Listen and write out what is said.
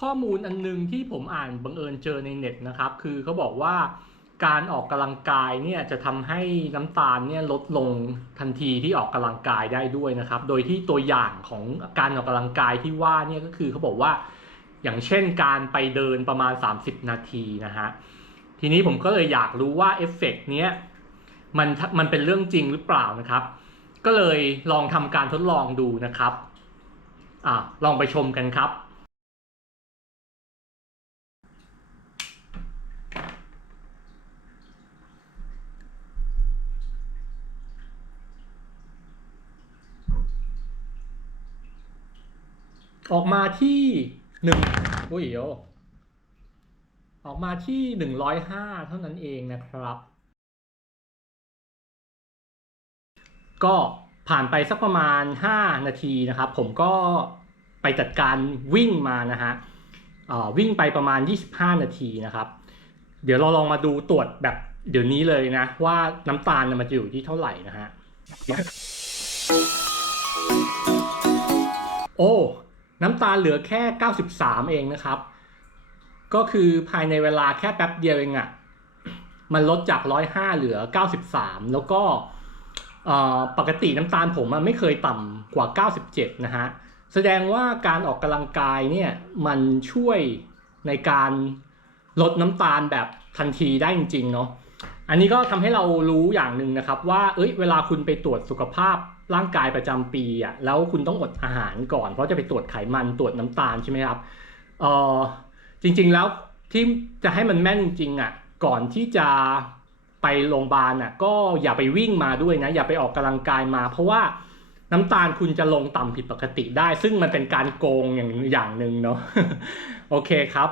ข้อมูลอันนึงที่ผมอ่านบังเอิญเจอในเน็ตนะครับ คือเขาบอกว่าการออกกำลังกายเนี่ยจะทำให้น้ำตาลเนี่ยลดลงทันทีที่ออกกำลังกายได้ด้วยนะครับ โดยที่ตัวอย่างของการออกกำลังกายที่ว่าเนี่ยก็คือเขาบอกว่าอย่างเช่นการไปเดินประมาณ 30 นาทีนะฮะทีนี้ผมก็เลยอยากรู้ว่าเอฟเฟกต์เนี้ยมันมันเป็นเรื่องจริงหรือเปล่านะครับ ก็เลยลองทำการทดลองดูนะครับอะลองไปชมกันครับ ออกมาที่หนึ่งอุ้ยโยออกมาที่หนึ่งร้อยห้าเท่านั้นเองนะครับ ก็ผ่านไปสักประมาณ 5 นาทีนะครับ ผมก็ไปจัดการวิ่งมานะฮะวิ่งไปประมาณ 25 นาทีนะครับ เดี๋ยวเราลองมาดูตรวจแบบเดี๋ยวนี้เลยนะ ว่าน้ำตาลมันจะอยู่ที่เท่าไหร่นะฮะ โอ้ น้ำตาลเหลือแค่ 93 เองนะครับ ก็คือภายในเวลาแค่แป๊บเดียวเองอะ่ะ มันลดจาก 105 เหลือ 93 แล้วก็ปกติน้ำตาลผมอะไม่เคยต่ำกว่า 97 นะฮะ แสดงว่าการออกกำลังกายเนี่ยมันช่วยในการลดน้ำตาลแบบทันทีได้จริงๆเนาะ อันนี้ก็ทำให้เรารู้อย่างหนึ่งนะครับว่า เอ้ย เวลาคุณไปตรวจสุขภาพร่างกายประจำปีอะ แล้วคุณต้องอดอาหารก่อน เพราะจะไปตรวจไขมันตรวจน้ำตาลใช่ไหมครับ เออจริง ๆแล้วที่จะให้มันแม่นจริงๆอะ ก่อนที่จะไปโรงพยาบาลอะ ก็อย่าไปวิ่งมาด้วยนะ อย่าไปออกกำลังกายมา เพราะว่าน้ำตาลคุณจะลงต่ำผิดปกติได้ ซึ่งมันเป็นการโกงอย่างอย่างหนึ่งเนาะ โอเคครับ